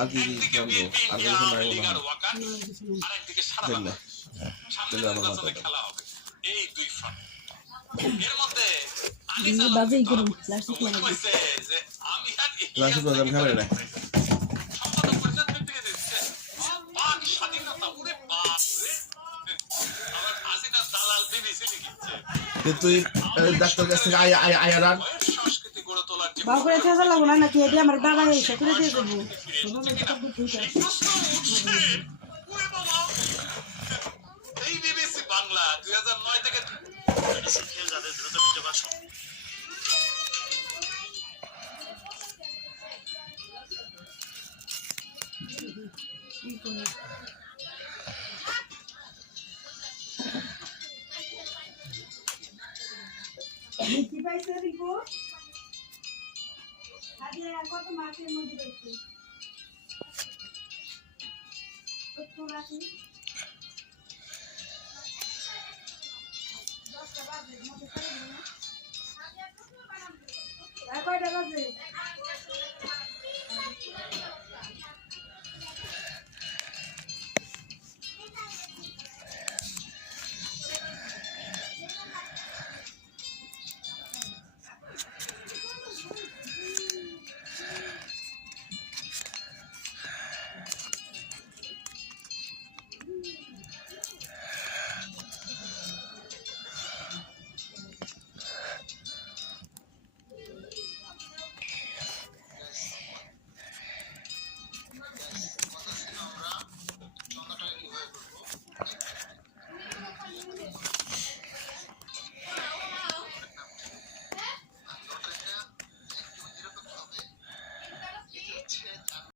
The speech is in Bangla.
আর কি জানবো আর কিছু নাই মনে হয় দেখলে দেখলে আমার মাথায় এই দুই ফ্রন্ট এর মধ্যে বাজেই করুন প্লাস্টিক লাগাবো রাশি প্রোগ্রাম খাবে না তুই ডাক্তার কাছ থেকে আয়া রাখ বাবুরে ছেঁচা লাগবো না নাকি এটি আমার বাবা এসে করে দিয়ে দেবো এই বিবিসি বাংলা 2009 থেকে যাদের দ্রুত বিজয় কি পাইছে রিপো আজে কত মাসের মধ্যে পাইছে কত রাখি 10টা বাজে মধ্যে করে না আজ কত বানাবো কয়টা বাজে